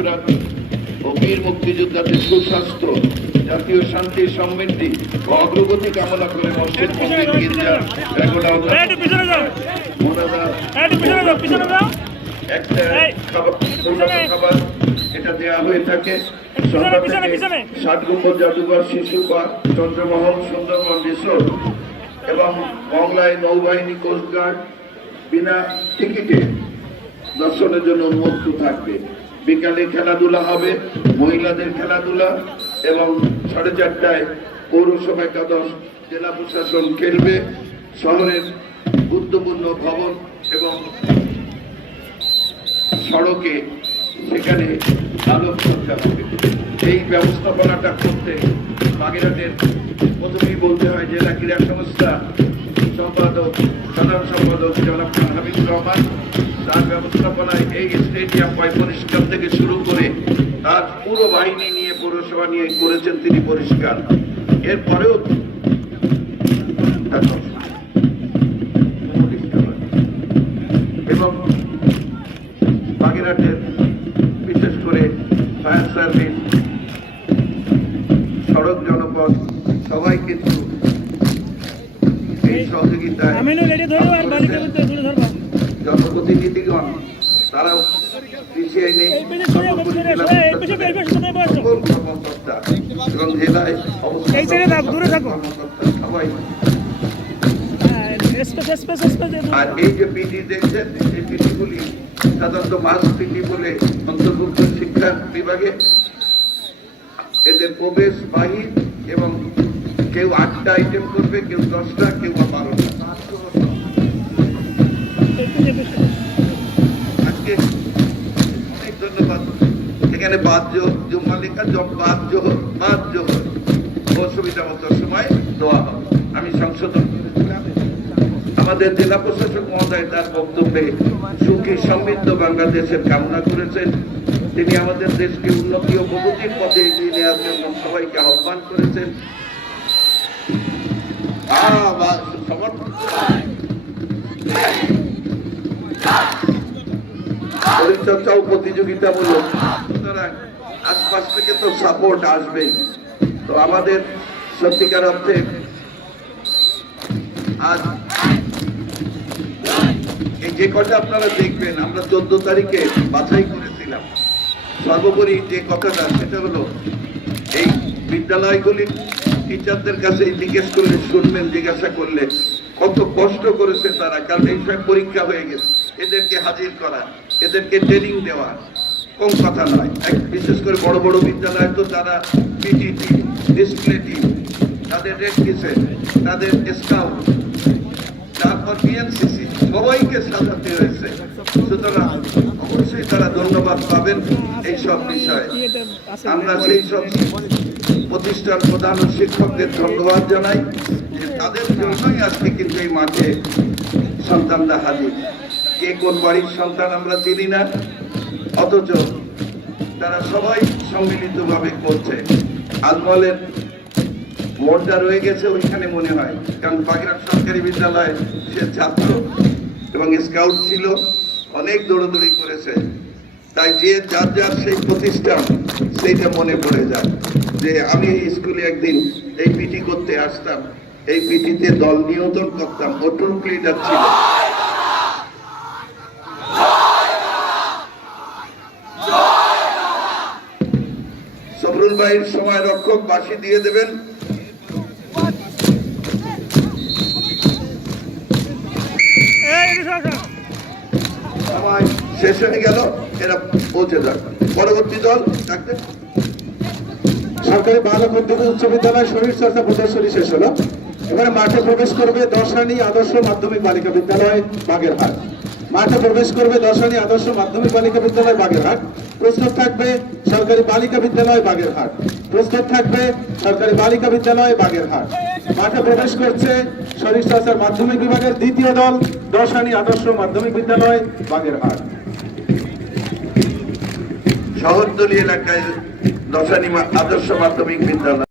প্রাণ ও বীর মুক্তিযোদ্ধাদের সুস্বাস্থ্য, জাতীয় শান্তি, সমৃদ্ধি ও অগ্রগতি কামনা করে মসজিদ, মন্দির, গির্জা, খাবার এটা দেওয়া হয়ে থাকে। 60 নম্বর জাদুঘর, শিশু পার্ক, চন্দ্রমহল, সুন্দরবন রিসোর্ট এবং বাংলায় নৌবাহিনী, কোস্টগার্ড বিনা টিকিটে দর্শনের জন্য উন্মুক্ত থাকবে। বিকালে খেলাধুলা হবে, মহিলাদের খেলাধুলা, এবং 4:30টায় পৌরসভা একাদশ জেলা প্রশাসন খেলবে। শহরের গুরুত্বপূর্ণ ভবন এবং সড়কে সেখানে আলোকসজ্জা হবে। এই ব্যবস্থাপনাটা করতে বাগেরহাটের প্রথমেই বলতে হয় জেলা ক্রীড়া সংস্থা সম্পাদক, সাধারণ সম্পাদক জনাব হাবিবুর রহমান, তার ব্যবস্থাপনায় এই স্টেডিয়াম পরিষ্কার থেকে শুরু করে তার পুরো বাহিনী নিয়ে, পৌরসভা নিয়ে করেছেন তিনি পরিষ্কার। এরপরেও এবং বাগেরহাটের বিশেষ করে ফায়ার সার্ভিস, সড়ক, জনপদ সবাই কিন্তু এই সহযোগিতায়, জনপ্রতিনিধিগণ তারাও পিছিয়ে নেই। সকল কর্মকর্তা এবং জেলায় সবাই। আর এই যে পিটি দেখছেন, এই পিটিগুলি সাধারণত মাস পিটি বলে অন্তর্ভুক্ত শিক্ষা বিভাগে। এদের প্রবেশ বাহির এবং কেউ 8টা আইটেম করবে, কেউ 10টা, কেউ 12টা। আজকে অনেক ধন্যবাদ। এখানে জুম্মা লেখা বাদ জোহর অসুবিধা মতো সময় দেওয়া হবে। আমি সংশোধন আমাদের জেলা প্রশাসক মহোদয় তার বক্তব্যে সুখী সমৃদ্ধ বাংলাদেশের কামনা করেছেন। তিনি আমাদের দেশকে উন্নতি ও প্রগতির পথে এগিয়ে নেওয়ার জন্য সবাইকে আহ্বান করেছেন। পরিচর্যাও প্রতিযোগিতামূলক, সুতরাং আশপাশ থেকে তো সাপোর্ট আসবেই। তো আমাদের সত্যিকার অর্থে আজ এই যে কটা আপনারা দেখবেন, আমরা 14 তারিখে বাছাই করেছিলাম। সর্বোপরি যে কথাটা সেটা হলো এই বিদ্যালয়গুলির টিচারদের কাছে জিজ্ঞেস করলে শুনবেন, জিজ্ঞাসা করলে কত কষ্ট করেছে তারা। কারণ এই সব পরীক্ষা হয়ে গেছে, এদেরকে হাজির করা, এদেরকে ট্রেনিং দেওয়া কম কথা নয়। বিশেষ করে বড় বড় বিদ্যালয় তো তারা পিটি টিম, ডিসপ্লে টিম, তাদের রেড কিসেন, তাদের স্কাউট, তারপর বিএনসিসি, সবাইকে সাজাতে হয়েছে। সুতরাং অবশ্যই তারা ধন্যবাদ পাবেন এই সব বিষয়ে। আমরা সেই সব প্রতিষ্ঠান প্রধান ও শিক্ষকদের ধন্যবাদ জানাই যে তাদের জন্যই আজকে কিন্তু এই মাঠে সন্তানরা হাজির। কে কোন বাড়ির সন্তান আমরা চিনি না, অথচ তারা সবাই সম্মিলিতভাবে করছে। আজমলের মোড়টা রয়ে গেছে ওইখানে মনে হয়, কারণ বাগেরহাট সরকারি বিদ্যালয়ে সে ছাত্র এবং স্কাউট ছিল, অনেক দৌড়দৌড়ি করেছে। তাই যে যার সেই প্রতিষ্ঠান সেইটা মনে পড়ে যায় যে আমি এই স্কুলে একদিন এই পিটি করতে আসতাম, এই পিটিতে দল নিয়ন্ত্রণ করতাম, ও ট্রুপ লিডার ছিল। সফরুল ভাইয়ের সময় রক্ষক বাঁশি দিয়ে দেবেন। সময় শেষ হয়ে গেল, এরা পৌঁছে যাক। পরবর্তী দল ডাকতে। সরকারি বালক উদ্যোগ উচ্চ বিদ্যালয় শরীর চর্চা প্রদর্শনী শেষ হলো। এবারে মাঠে প্রবেশ করবে দর্শনী আদর্শ মাধ্যমিক বালিকা বিদ্যালয় বাগেরহাট। মাঠে প্রবেশ করবে দর্শনী আদর্শ মাধ্যমিক বালিকা বিদ্যালয় বাগেরহাট। প্রস্তুত থাকবে সরকারি বালিকা বিদ্যালয় বাগেরহাট। প্রস্তুত থাকবে সরকারি বালিকা বিদ্যালয় বাগেরহাট। মাঠে প্রবেশ করছে শরীর চর্চার মাধ্যমিক বিভাগের দ্বিতীয় দল দর্শনী আদর্শ মাধ্যমিক বিদ্যালয় বাগেরহাট। শহরতলি এলাকায় দর্শনী আদর্শ মাধ্যমিক বিদ্যালয়।